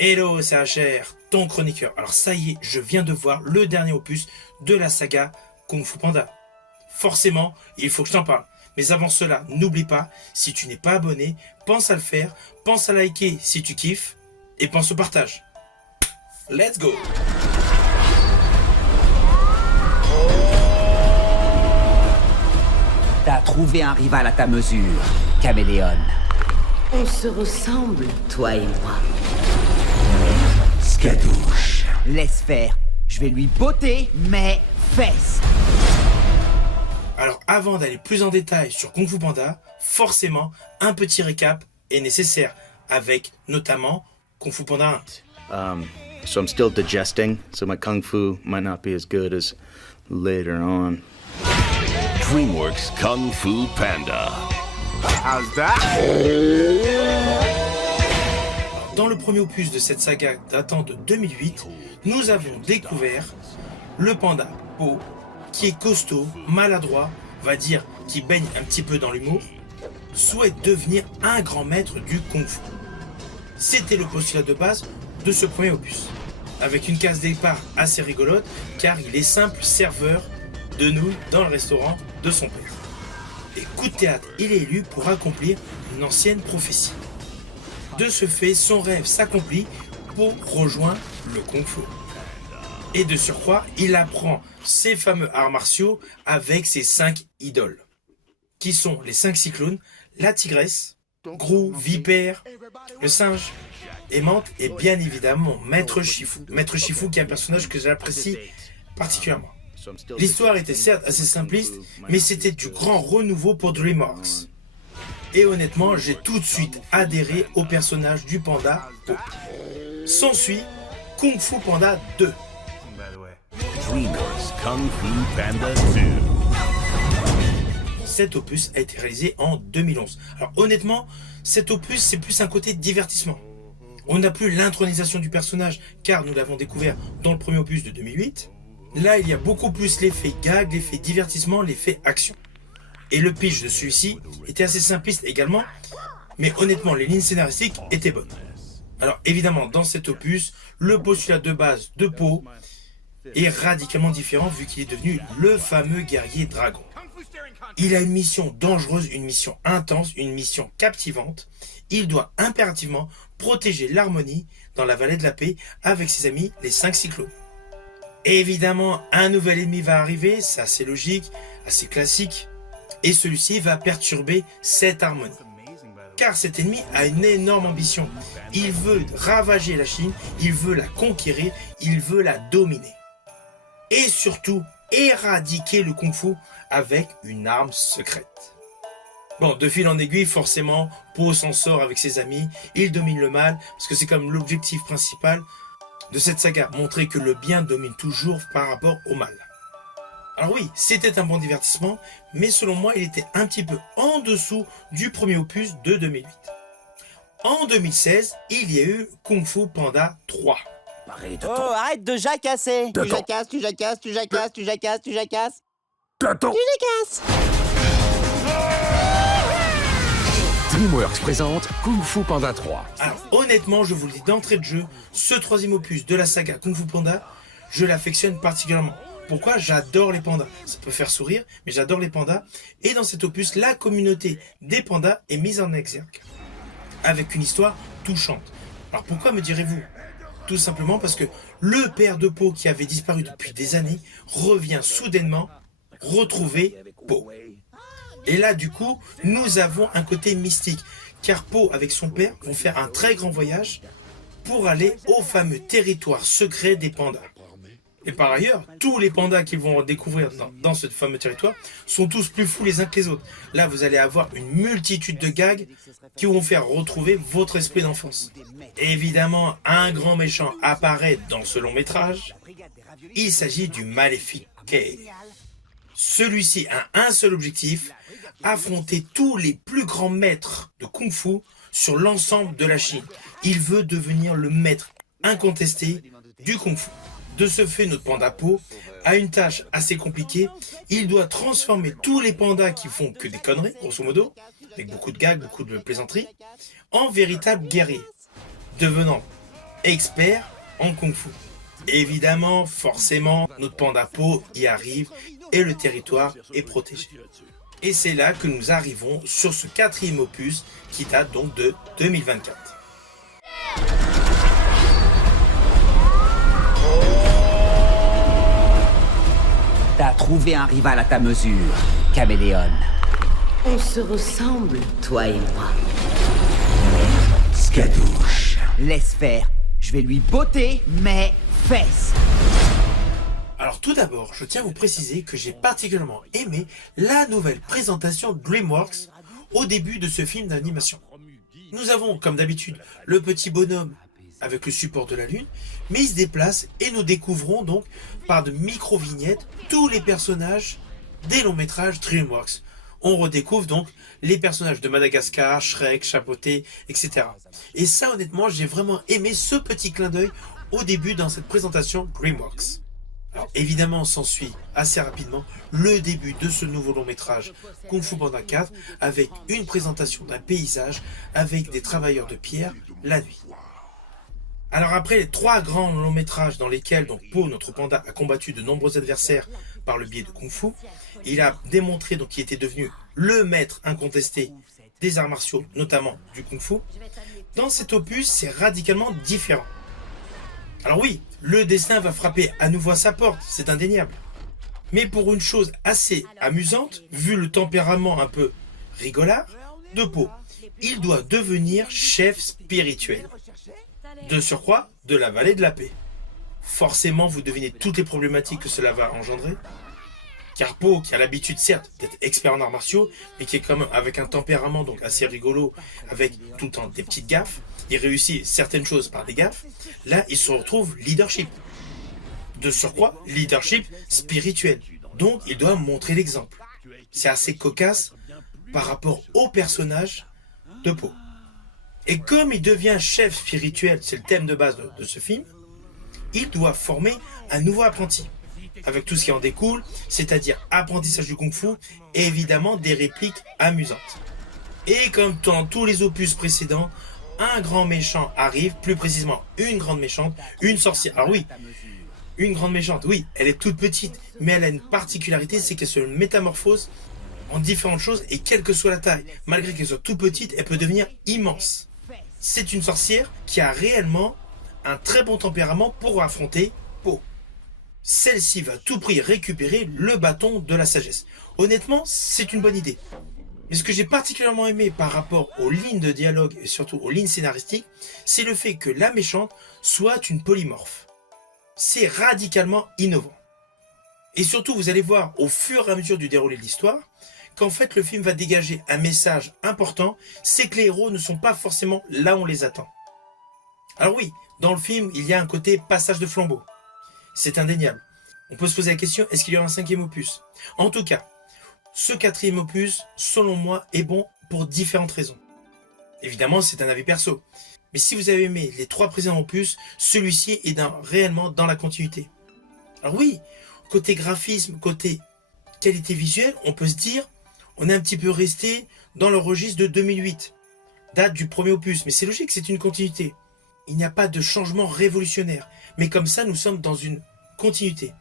Hello, c'est HR, ton chroniqueur. Alors ça y est, je viens de voir le dernier opus de la saga Kung Fu Panda. Forcément, il faut que je t'en parle. Mais avant cela, n'oublie pas, si tu n'es pas abonné, pense à le faire, pense à liker si tu kiffes, et pense au partage. Let's go! T'as trouvé un rival à ta mesure, Caméléon. On se ressemble, toi et moi. Skadouche. Laisse faire. Je vais lui botter mes fesses. Alors avant d'aller plus en détail sur Kung Fu Panda, forcément, un petit récap est nécessaire, avec notamment Kung Fu Panda 1. So I'm still digesting, so my kung fu might not be as good as later on. DreamWorks Kung Fu Panda. How's that? Dans le premier opus de cette saga datant de 2008, nous avons découvert le panda Po, qui est costaud, maladroit, on va dire qui baigne un petit peu dans l'humour, souhaite devenir un grand maître du Kung Fu. C'était le postulat de base de ce premier opus, avec une case départ assez rigolote car il est simple serveur de nouilles dans le restaurant de son père. Et coup de théâtre, il est élu pour accomplir une ancienne prophétie. De ce fait, son rêve s'accomplit pour rejoindre le Kung Fu. Et de surcroît, il apprend ses fameux arts martiaux avec ses 5 idoles, qui sont les 5 cyclones, la tigresse, Grou, Vipère, le singe, Aimante et bien évidemment Maître Shifu. Maître Shifu qui est un personnage que j'apprécie particulièrement. L'histoire était certes assez simpliste, mais c'était du grand renouveau pour DreamWorks. Et honnêtement, j'ai tout de suite adhéré au personnage du panda Po. S'ensuit Kung Fu Panda 2. DreamWorks Kung Fu Panda 2. Cet opus a été réalisé en 2011. Alors honnêtement, cet opus c'est plus un côté divertissement. On n'a plus l'intronisation du personnage car nous l'avons découvert dans le premier opus de 2008. Là, il y a beaucoup plus l'effet gag, l'effet divertissement, l'effet action. Et le pitch de celui-ci était assez simpliste également, mais honnêtement, les lignes scénaristiques étaient bonnes. Alors évidemment, dans cet opus, le postulat de base de Po est radicalement différent vu qu'il est devenu le fameux guerrier dragon. Il a une mission dangereuse, une mission intense, une mission captivante. Il doit impérativement protéger l'harmonie dans la vallée de la paix avec ses amis les 5 cyclones. Évidemment, un nouvel ennemi va arriver, c'est assez logique, assez classique, et celui-ci va perturber cette harmonie. Car cet ennemi a une énorme ambition. Il veut ravager la Chine, il veut la conquérir, il veut la dominer. Et surtout, éradiquer le Kung Fu avec une arme secrète. Bon, de fil en aiguille, forcément, Po s'en sort avec ses amis, il domine le mal, parce que c'est comme l'objectif principal de cette saga, montrer que le bien domine toujours par rapport au mal. Alors oui, c'était un bon divertissement, mais selon moi, il était un petit peu en dessous du premier opus de 2008. En 2016, il y a eu Kung Fu Panda 3. Oh, arrête de jacasser. Tu jacasses, tu jacasses, tu jacasses, tu jacasses, tu jacasses. T'attends. Tu jacasses. DreamWorks présente Kung Fu Panda 3. Alors honnêtement, je vous le dis d'entrée de jeu, ce troisième opus de la saga Kung Fu Panda, je l'affectionne particulièrement. Pourquoi? J'adore les pandas. Ça peut faire sourire, mais j'adore les pandas. Et dans cet opus, la communauté des pandas est mise en exergue, avec une histoire touchante. Alors pourquoi me direz-vous? Tout simplement parce que le père de Po, qui avait disparu depuis des années, revient soudainement retrouver Po. Et là, du coup, nous avons un côté mystique, car Po, avec son père, vont faire un très grand voyage pour aller au fameux territoire secret des pandas. Et par ailleurs, tous les pandas qu'ils vont découvrir dans ce fameux territoire sont tous plus fous les uns que les autres. Là, vous allez avoir une multitude de gags qui vont faire retrouver votre esprit d'enfance. Évidemment, un grand méchant apparaît dans ce long métrage. Il s'agit du maléfique Kale. Celui-ci a un seul objectif, affronter tous les plus grands maîtres de Kung Fu sur l'ensemble de la Chine. Il veut devenir le maître incontesté du Kung Fu. De ce fait, notre panda Po a une tâche assez compliquée. Il doit transformer tous les pandas qui font que des conneries, grosso modo, avec beaucoup de gags, beaucoup de plaisanteries, en véritables guerriers, devenant expert en kung-fu. Évidemment, forcément, notre panda Po y arrive et le territoire est protégé. Et c'est là que nous arrivons sur ce 4e opus qui date donc de 2024. T'as trouvé un rival à ta mesure, Caméléon. On se ressemble, toi et moi. Skadouche. Laisse faire. Je vais lui botter mes fesses. Alors tout d'abord, je tiens à vous préciser que j'ai particulièrement aimé la nouvelle présentation de DreamWorks au début de ce film d'animation. Nous avons, comme d'habitude, le petit bonhomme avec le support de la lune, mais il se déplace et nous découvrons donc par de micro-vignettes tous les personnages des longs métrages DreamWorks. On redécouvre donc les personnages de Madagascar, Shrek, Chapoté, etc. Et ça, honnêtement, j'ai vraiment aimé ce petit clin d'œil au début dans cette présentation DreamWorks. Alors évidemment, s'ensuit assez rapidement le début de ce nouveau long métrage Kung Fu Panda 4 avec une présentation d'un paysage avec des travailleurs de pierre la nuit. Alors après les 3 grands longs métrages dans lesquels donc Po, notre panda, a combattu de nombreux adversaires par le biais de Kung Fu, il a démontré donc qu'il était devenu le maître incontesté des arts martiaux, notamment du Kung Fu. Dans cet opus, c'est radicalement différent. Alors oui, le destin va frapper à nouveau à sa porte, c'est indéniable. Mais pour une chose assez amusante, vu le tempérament un peu rigolard de Po, il doit devenir chef spirituel. De surcroît, de la vallée de la paix. Forcément, vous devinez toutes les problématiques que cela va engendrer. Car Po, qui a l'habitude certes d'être expert en arts martiaux, mais qui est quand même avec un tempérament donc assez rigolo, avec tout le temps des petites gaffes, il réussit certaines choses par des gaffes, là il se retrouve leadership. De surcroît, leadership spirituel. Donc il doit montrer l'exemple. C'est assez cocasse par rapport au personnage de Po. Et comme il devient chef spirituel, c'est le thème de base de ce film, il doit former un nouveau apprenti. Avec tout ce qui en découle, c'est-à-dire apprentissage du kung-fu et évidemment des répliques amusantes. Et comme dans tous les opus précédents, un grand méchant arrive, plus précisément une grande méchante, une sorcière. Alors oui, une grande méchante, oui, elle est toute petite, mais elle a une particularité, c'est qu'elle se métamorphose en différentes choses et quelle que soit la taille, malgré qu'elle soit toute petite, elle peut devenir immense. C'est une sorcière qui a réellement un très bon tempérament pour affronter Po. Celle-ci va à tout prix récupérer le bâton de la sagesse. Honnêtement, c'est une bonne idée. Mais ce que j'ai particulièrement aimé par rapport aux lignes de dialogue et surtout aux lignes scénaristiques, c'est le fait que la méchante soit une polymorphe. C'est radicalement innovant. Et surtout, vous allez voir au fur et à mesure du déroulé de l'histoire, qu'en fait le film va dégager un message important, c'est que les héros ne sont pas forcément là où on les attend. Alors oui, dans le film, il y a un côté passage de flambeau. C'est indéniable. On peut se poser la question, est-ce qu'il y aura un 5e opus? En tout cas, ce 4e opus, selon moi, est bon pour différentes raisons. Évidemment, c'est un avis perso. Mais si vous avez aimé les 3 précédents opus, celui-ci est réellement dans la continuité. Alors oui, côté graphisme, côté qualité visuelle, on peut se dire, on est un petit peu resté dans le registre de 2008, date du premier opus. Mais c'est logique, c'est une continuité. Il n'y a pas de changement révolutionnaire. Mais comme ça, nous sommes dans une continuité.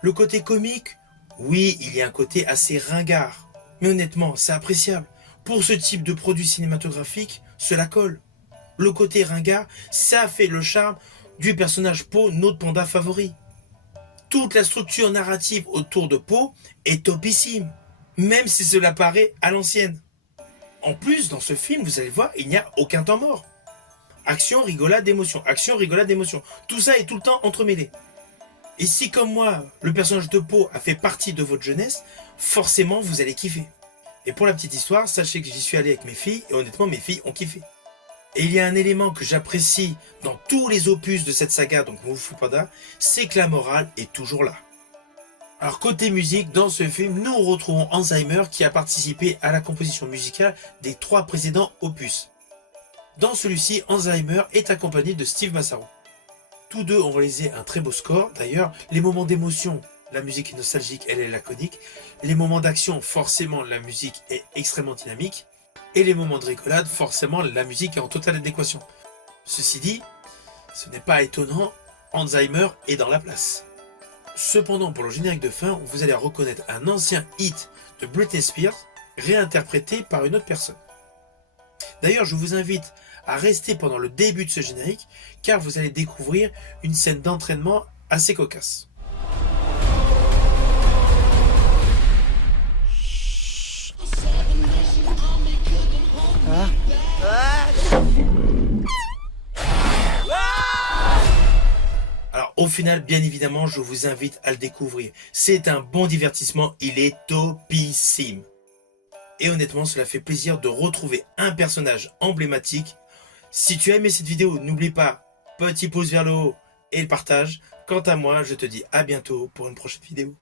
Le côté comique, oui, il y a un côté assez ringard. Mais honnêtement, c'est appréciable. Pour ce type de produit cinématographique, cela colle. Le côté ringard, ça fait le charme du personnage Po, notre panda favori. Toute la structure narrative autour de Po est topissime, même si cela paraît à l'ancienne. En plus, dans ce film, vous allez voir, il n'y a aucun temps mort. Action, rigolade, émotion. Action, rigolade, émotion. Tout ça est tout le temps entremêlé. Et si, comme moi, le personnage de Po a fait partie de votre jeunesse, forcément, vous allez kiffer. Et pour la petite histoire, sachez que j'y suis allé avec mes filles, et honnêtement, mes filles ont kiffé. Et il y a un élément que j'apprécie dans tous les opus de cette saga, donc Kung Fu Panda, c'est que la morale est toujours là. Alors côté musique, dans ce film, nous retrouvons Hans Zimmer qui a participé à la composition musicale des 3 précédents opus. Dans celui-ci, Hans Zimmer est accompagné de Steve Massaro. Tous deux ont réalisé un très beau score. D'ailleurs, les moments d'émotion, la musique est nostalgique, elle est laconique. Les moments d'action, forcément, la musique est extrêmement dynamique. Et les moments de rigolade, forcément, la musique est en totale adéquation. Ceci dit, Ce n'est pas étonnant, Alzheimer est dans la place. Cependant, pour le générique de fin, vous allez reconnaître un ancien hit de Britney Spears, réinterprété par une autre personne. D'ailleurs, je vous invite à rester pendant le début de ce générique, car vous allez découvrir une scène d'entraînement assez cocasse. Alors au final, bien évidemment, je vous invite à le découvrir. C'est un bon divertissement, il est topissime. Et honnêtement, cela fait plaisir de retrouver un personnage emblématique. Si tu as aimé cette vidéo, n'oublie pas, petit pouce vers le haut et le partage. Quant à moi, je te dis à bientôt pour une prochaine vidéo.